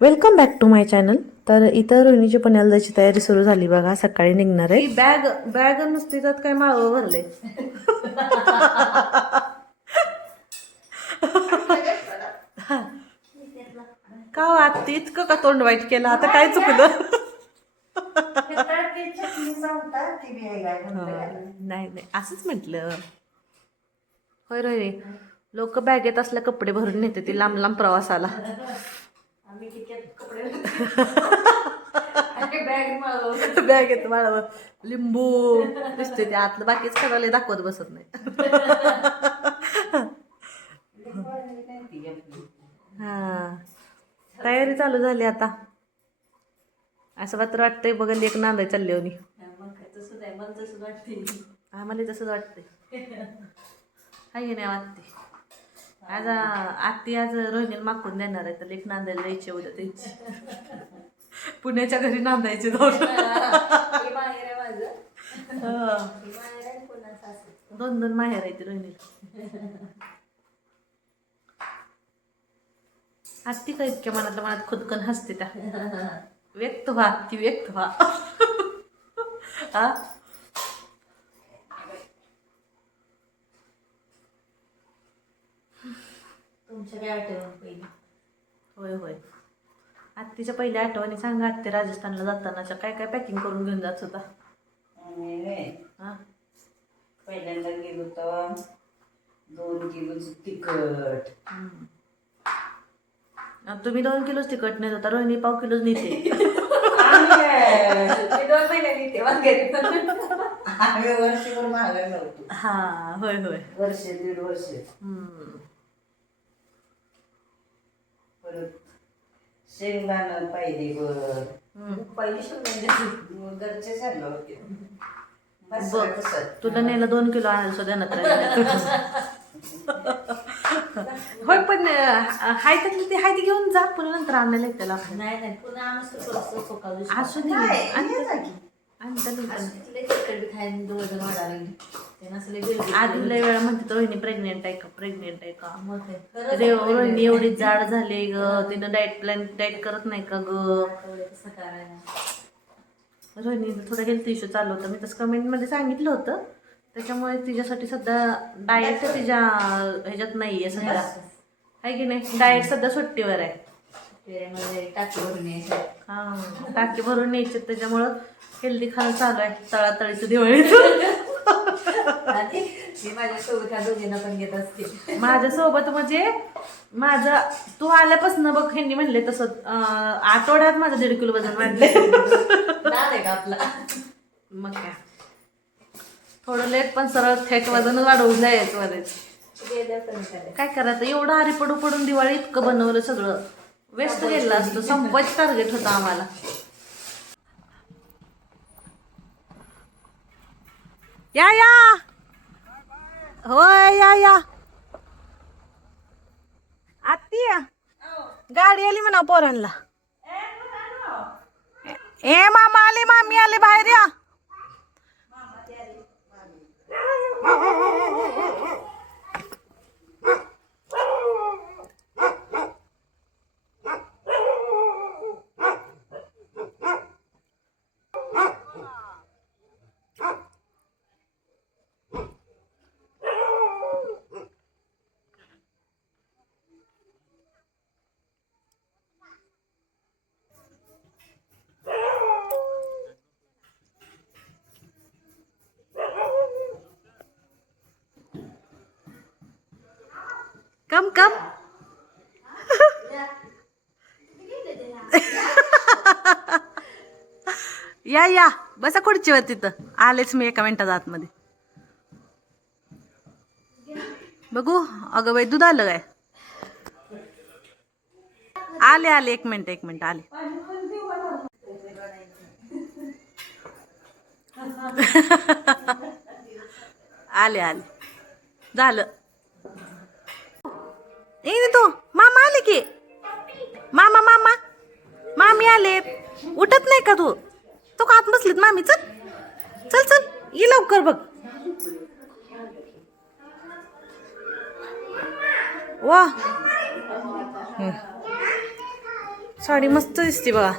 Welcome back to my channel तर इथं रोहिणीची पण्याला जायची तयारी सुरू झाली बघा. सकाळी निघणार आहे. बॅग बॅग नुसती त्यात काय माळव भरले. का वाटते इतकं का तोंड वाईट केलं? आता काय चुकलं? नाही नाही. असंच म्हटलं. होय रोहिणी. लोक बॅगेत असल्या कपडे भरून नेते ती लांब लांब प्रवासाला. बॅगेत माळव लिंबू दिसते ते आतलं. बाकीच करायला दाखवत बसत नाही. हा. तयारी चालू झाली आता. असं मात्र वाटतंय बघा लेक नांदाय चालली होती आम्हाला तसंच वाटतंय. की नाही वाटते आज आत्ती आज रोहिणीला मागून देणार आहे तर लेक नांदायला यायचे उद्या त्यांची. पुण्याच्या घरी नांदायचे दोन. हा. दोन दोन माहेर आहे ते रोहिणीला. हसती का इतक्या मनातल्या मनात खुदकन हसते त्या. व्यक्त व्हा ती व्यक्त व्हा. तुमच्या काय आठवण पहिली. होय होय. आत्तीच्या पहिल्या आठवणी सांगा आत्ते राजस्थानला जातानाच्या काय काय पॅकिंग करून घेऊन जात होता? आम्ही व्हय, हा? पहिल्यांदा गेलो तेव्हा दोन किलोच तिखट. हम्म. आणि तुम्ही दोन किलोच तिखट नेत होता रोहिणी पाव किलोच नेते. आम्ही काय, मी दोन महिन्यांनी तेव्हा घरी आम्ही वर्षभर मागे नव्हतो. हा होय होय. वर्ष दीड वर्ष. हम्म. परत शेंगदाणा पाहिजे बर. पहिली घरचे चाललं होते बस बघ कसं तुला नेलं दोन किलो आणायला सुद्धा देण्यात होय पण हाय त्यातली ते हाय ते घेऊन जा पुन्हा नंतर आणलेलं आहे त्याला. नाही नाही पुन्हा. असू दे? आणि त्याला खायला दोन वाढायला आधी लय वेळा म्हणते रोहिणी प्रेग्नेंट आहे का प्रेग्नेंट आहे का? मग काय. खरंच रे आपण रोहिणी एवढी जाड झाली ग तिनं डाएट प्लॅन डाएट करत नाही का ग. रोहिणी थोडं हेल्थ इश्यू चालू होतं. मी तसं कमेंटमध्ये सांगितलं होतं. त्याच्यामुळे तिच्यासाठी सध्या डाएट तिच्या ह्याच्यात नाही आहे सध्या आहे की नाही? डाएट सध्या सुट्टीवर आहे. टाकी भरून यायचं. हा टाकी भरून न्यायचे त्याच्यामुळं हेल्दी खाणं चालू आहे. तळातळीचं दिवाळीचं. मी माझ्यासोबत ह्या दोघींना पण घेत असते. माझ्यासोबत म्हणजे माझं तू आल्यापासून बघ ह्यांनी म्हणले तसं अं, आठवड्यात माझं दीड किलो वजन वाढले. नाद आहे का आपला? मग काय? थोडं लेट पण सरळ थेट वजन वाढवून जायचं गेल्या पण. काय करायचं एवढं आरी पडू पडून दिवाळी इतकं बनवलं सगळं. वेस्ट गेलं असतं संपवायचं टार्गेट होतं आम्हाला. या या! होय या या. आत्ती या. गाडी आली म्हणा पोरांना. ए मामा आले मामी आले बाहेर या. कम कम या या. बसा खुर्चीवर तिथं. आलेच मी एका मिनिटात आतमध्ये. बघू अगं बाई दूध आलं काय? आले आले. एक मिनिट एक मिनिट आले. आले आले. झालं. ए तू. मामा आले की? मामा मामा. मामी आले उठत नाही का तू? तो का आत बसलीत मामी? चल. चल चल. ये लवकर बघ. वा. साडी मस्त दिसते बघा.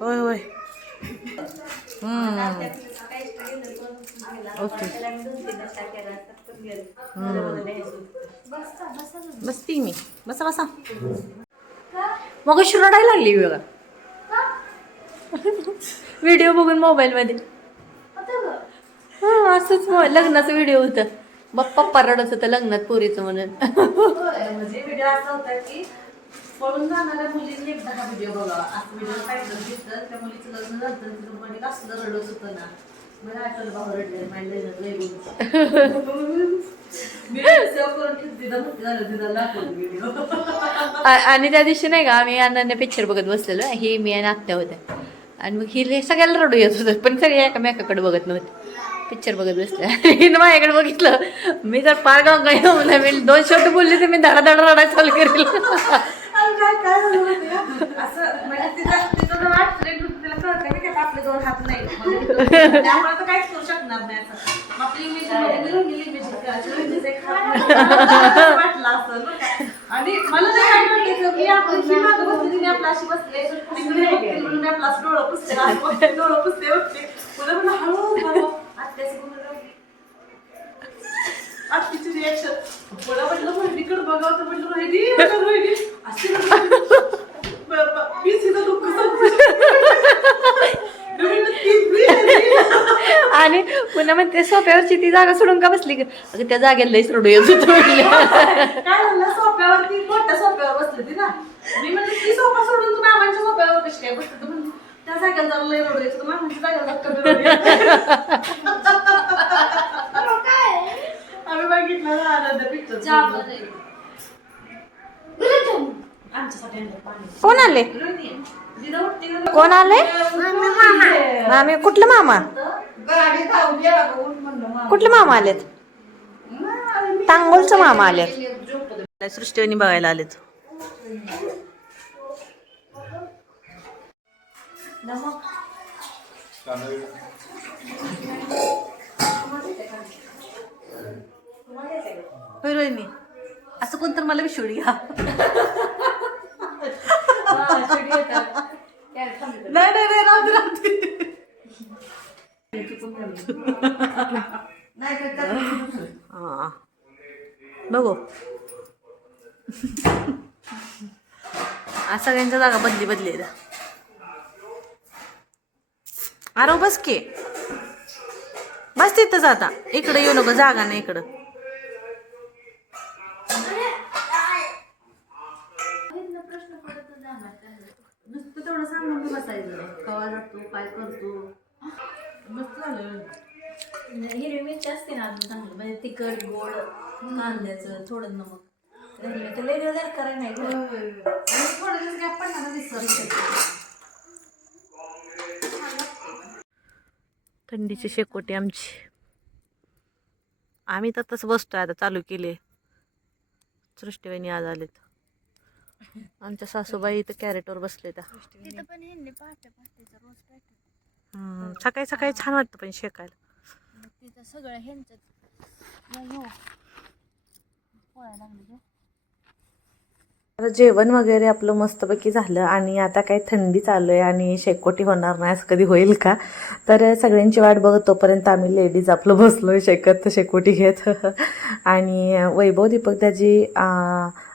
होय होय. ओके. बसती मी. बसा बसा. मग अशी रडायला लागली बघा. व्हिडिओ बघून मोबाईलमध्ये. हा असंच लग्नाचा व्हिडिओ होता. बाप्पा पप्पा रडत होता लग्नात पोरीचं म्हणून. म्हणजे व्हिडिओ असा होता की पळून जाणाऱ्या मुलींनी एकदा हा व्हिडिओ बघावा. असं व्हिडिओ काढलं दिसतं त्या मुलीचं लग्न झालं तर तिचं मध्ये असलं रडत होतं ना. मला आठवलं भाऊ रडले माझ्या लग्नात आणि त्या दिवशी नाही का आम्ही अण्णांना पिक्चर बघत बसलेलो. हे मी आणि आत्या होत्या. आणि मग ही लय सगळ्याला रडू येत होतं पण सगळे एकामेकाकडे बघत नव्हते. पिक्चर बघत बसले. हिनं माझ्याकडे बघितलं. मी जर पार गाव काय मी दोन शब्द बोलले तर मी धडाधड रडायला चालू करेल. काय काय आपले दोन हात नाही काहीच करू शकणार नाही वाटलं असं. आणि मला काय वाटायचं की आपण ही मागं बसली तिने आपलं अशी बसले तिकडे बघते म्हणून मी आपलं असं डोळं पुसते असं डोळं पुसते बघते पुन्हा म्हणलं हळू आत्याचं बोलणं आत्तीची रिॲक्शन मला म्हटलं रोहिणीकडे बघावं तर म्हटलं रोहिणी म्हटलं रोहिणी अशी मी तिचं दुःख आणि पुन्हा मग ते सोफ्यावरची ती जागा सोडून का बसली ग? अगं त्या जागेला लईच रडू येत होतं. काय सोप्यावरती मोठ्या सोप्यावर बसली ती ना. मी म्हणलं ती सोफा सोडून तुम्ही आम्हाच्या सोप्यावर कशी काय बसली? तर म्हणली, त्या जागेला जरा लय रडू येत होतं मामाच्या जागेला जरा कमी रडू येत आम्ही बघितलं ना आनंद पिक्चर आमच्यासाठी आणलं पाणी. कोण आले? कोण आले? मामी कुठलं मामा? गाडी धावली अगं, उठ म्हणलं मामा. कुठले मामा आलेत? तांगोलचं मामा आलेत. सृष्टीवणी बघायला आलेत. होय रोहिणी असं कोण तर मला विशोडी घ्या. नाही नाही नाही राहते राहते नाही तर त्यात दुसरं. हा बघू. आज सगळ्यांच्या जागा बदली बदली अरे बस के. बस तिथंच आता. इकडे येऊ नको जागा नाही इकडं. नुसतं तेवढं सांगून बसायचं. कवा जातो काय करतो? मस्त झालं. हिरवी मिरची असते ना अजून चांगली म्हणजे तिखट गोड कांद्याचं थोडं नमक. राहिलं तर लय दिवस करायला नाही गं. आणि थोडं दिवस गॅप पडणार ना दिसत थंडीची शेकोटी आमची. आम्ही तर तसं बसतोय आता चालू केले. सृष्टीवाहिनी आज आलेत. आमच्या सासूबाई इथं कॅरेटवर बसले त्या हम्म, सकाळी सकाळी छान वाटतं पण शेकायला. तिथं सगळं ह्यांचं आता जेवण वगैरे आपलं मस्तपैकी झालं आणि आता काही थंडी चालू आहे आणि शेकोटी होणार नाही असं कधी होईल का? तर सगळ्यांची वाट बघत तोपर्यंत आम्ही लेडीज आपलं बसलो शेकत शेकोटी घेत. आणि वैभव दीपक त्याची आ,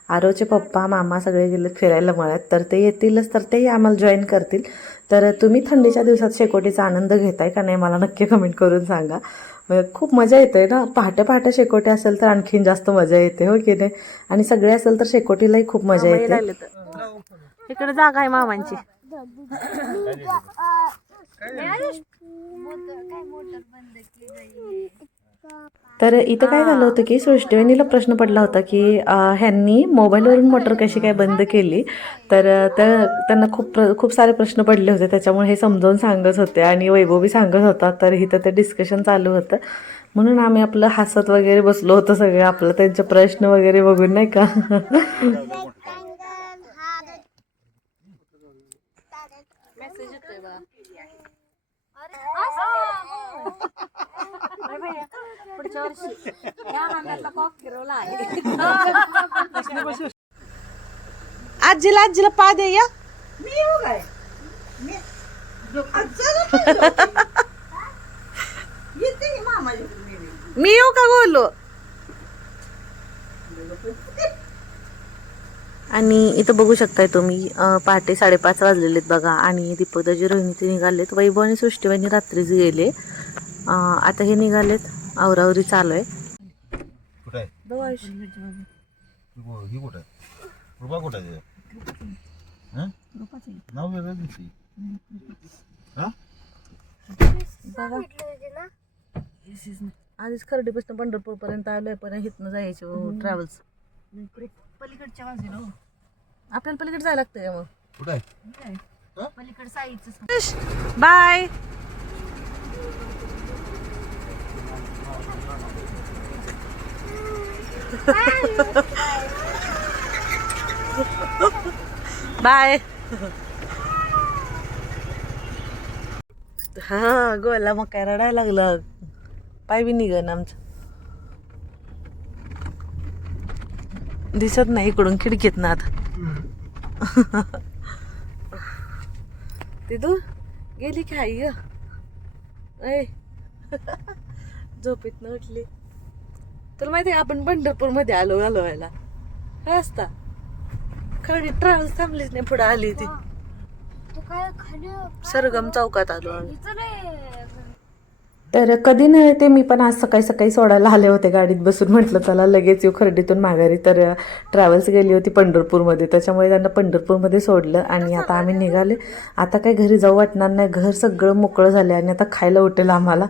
आरोचे पप्पा मामा सगळे गेले फिरायला मळ्यात. तर ते येतीलच तर तेही आम्हाला जॉईन करतील. तर तुम्ही थंडीच्या दिवसात शेकोटीचा आनंद घेताय का नाही मला नक्की कमेंट करून सांगा. खूप मजा येते ना? पहाटे पहाटे शेकोटी असेल तर आणखीन जास्त मजा येते हो की नाही? आणि सगळे असेल तर शेकोटीलाही खूप मजा येते. इकडे जागा आहे मामांची. तर इथं काय झालं होतं की सृष्टीवाहिनीला प्रश्न पडला होता की ह्यांनी मोबाईलवरून मोटर कशी काय बंद केली? तर त्यांना खूप प्र खूप सारे प्रश्न पडले होते. त्याच्यामुळे हे समजावून सांगत होते आणि वैभवी सांगत होता. तर इथं ते डिस्कशन चालू होतं. म्हणून आम्ही आपलं हसत वगैरे बसलो होतो सगळे. आपलं त्यांचे प्रश्न वगैरे बघून नाही का? आजीला आजीला पा दे या. मी येऊ का बोललो? आणि इथं बघू शकताय तुम्ही पहाटे साडेपाच वाजलेले आहेत बघा. आणि दीपकदाजी रोहिणीचे निघालेत. वैभव आणि सृष्टीवाहिनी रात्रीच गेले. आता हे निघालेत. आवरावरी चालू आहे. आधीच खर्डीपासून पंढरपूर पर्यंत आलोय पण इथनं जायचं ट्रॅव्हल्स पलीकडच्या बाजूला हो. आपल्याला पलीकडे जायला लागतंय मग? कुठं आहे? पलीकडे साईचं बाय बाय हा गोला मग काय रडायला लागलं. पाय बी निघन आमचं. दिसत नाही इकडून खिडकीत ना आता. तू गेली काय ग? ऐ. झोपेत न उठली. तुला माहिती आहे आपण पंढरपूरमध्ये आलो घालवायला काय असता? खरडी ट्रॅव्हल्स थांबलीच नाही पुढे आली ती. तू काय खाली सरगम चौकात आलो आम्ही. तर कधी नाही ते मी पण आज सकाळी सकाळी सोडायला आले होते गाडीत बसून. म्हटलं चला लगेच येऊ खर्डीतून माघारी. तर ट्रॅव्हल्स गेली होती पंढरपूरमध्ये. त्याच्यामुळे त्यांना पंढरपूरमध्ये सोडलं आणि आता आम्ही निघाले. आता काय घरी जाऊ वाटणार नाही. घर सगळं मोकळं झालं आणि आता खायला उठेल आम्हाला.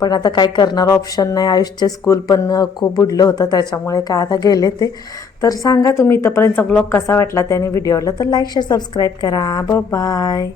पण आता काय करणार? ऑप्शन नाही. आयुषचे स्कूल पण खूप बुडलं होतं. त्याच्यामुळे काय आता गेले ते. तर सांगा तुम्ही इथंपर्यंतचा ब्लॉग कसा वाटला? त्याने व्हिडिओला तर लाईक शेअर सबस्क्राईब करा. बाय